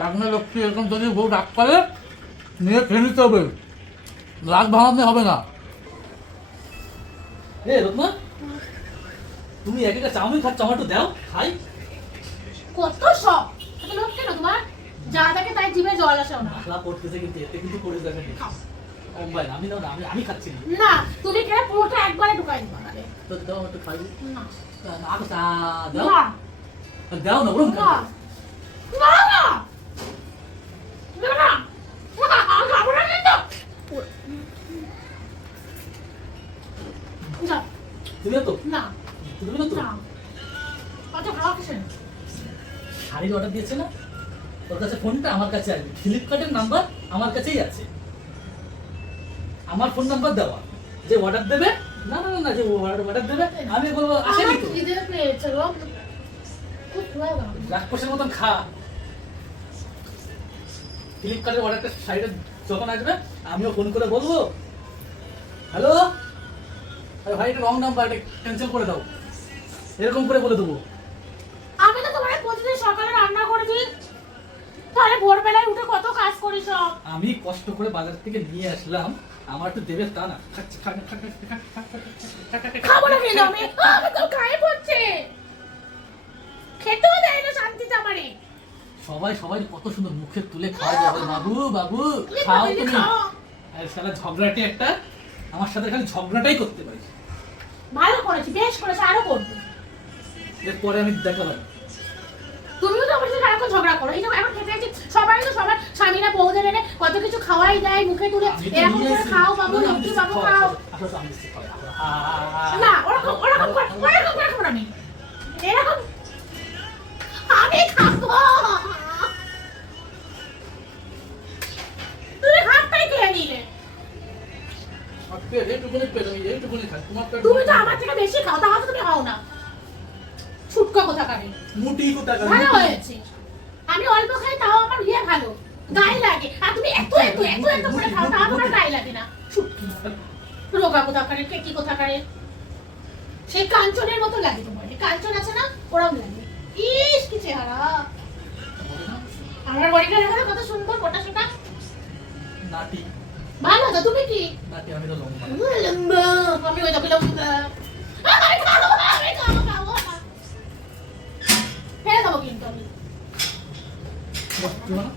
রাগনা লক্ষ্মী এরকম যদি বউ রাগ করে নিয়ে খেয়ে নিতে হবে। রাগ ভাঙাতে হবে না। এ রত্না তুমি এক একটা চাউমিন খাচ্ছ আমার একটু দাও খাই। কত শখ। এত লোক কেন তোমার? যা দেখে তাই জিভে জল আসে না মশলা পড়তেছে কিন্তু এতে কিন্তু পড়ে যাবে। আমি না আমি আমি খাচ্ছি না। তুমি খেলে পুরোটা একবারে ঢুকাই দিবা। তো দাও একটু খাই। না। না দাও। না। দাও না ওরকম তো? না। তো? না। কিসের? শাড়ির অর্ডার দিয়েছে না? তোর কাছে ফোনটা আমার কাছে ফ্লিপকার্টের নাম্বার আমার কাছেই আছে। আমার ফোন নাম্বার দেওয়া। যে অর্ডার দেবে? না না না, যে অর্ডার দেবে আমি বলব আসেনি তো। রাক্ষসের মতন খা। ফ্লিপকার্টের অর্ডারটা শাড়িটা যখন আসবে আমিও ফোন করে বলব। হ্যালো ক্যান্সেল করে দাও এরকম করে বলে দেবো আমি তো প্রতিদিন সকালে রান্না করে দিই তাহলে ভোরবেলায় উঠে কত কাজ করি সব আমি কষ্ট করে বাজার থেকে নিয়ে আসলাম আমার তো দেবে তা না খেতেও দেয় না শান্তিতে আমারে সবাই সবাই কত সুন্দর মুখে তুলে খাওয়া যাবে বাবু বাবু খাও তুমি আর ঝগড়াটি একটা আমার সাথে খালি ঝগড়াটাই করতে পারি ভালো করেছি বেশ করেছি আরও করব এরপরে আমি দেখালাম তুমিও তো আমার সাথে সারাক্ষণ ঝগড়া করো এই যে এখন খেতে সবাই তো সবার স্বামীরা বউদের এনে কত কিছু খাওয়াই দেয় মুখে তুলে এরকম করে খাও বাবু লক্ষ্মী বাবু খাও। না ওরকম ওরকম করে পেট, এইটুকুনি পেট, আমি এইটুকুনি খাই, তোমার পেট তুমি তো আমার থেকে বেশি খাও তাহলে তুমি খাও না। ছুটকা কোথা কারে মুটি কোথাকার, ভালো হয়েছে। আমি অল্প খাই তাও আমার ইয়ে ভালো। গায়ে লাগে। আর তুমি এত এত এত এত করে খাও তাও তোমার গায়ে লাগে না। ছুটকি রোগা কোথা কারে কেকি কোথা কারে সেই কাঞ্চনের মতো লাগে তোমার। কাঞ্চন আছে না ওরম লাগে। ইস কি চেহারা। আমার বডিটা দেখো কত সুন্দর মোটা সোটা। নাটি, Bala ka, tumiki. Dati kami to lomba. Lomba. Kami ko dapat lomba. Ah, kami ka ako, kami ka ako, kawo ka. Kaya ka maging kami. What? What?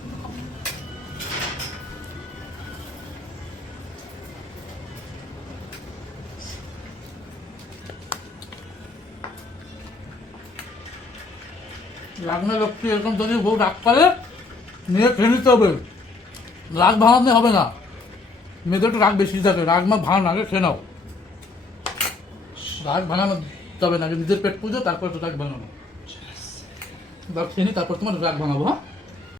লাগনা লোকটি এরকম যদি বউ ডাক করে নিয়ে খেয়ে নিতে হবে লাগ ভাঙাতে হবে না মেয়েদের একটু রাগ বেশি থাকে রাগ মা ভাঙানো আগে খেয়ে নাও। রাগ ভাঙানো যাবে না নিজের পেট পুজো তারপর তো রাগ ভাঙানো রাগ খেয়ে নি তারপর তোমার রাগ ভাঙাবো হ্যাঁ?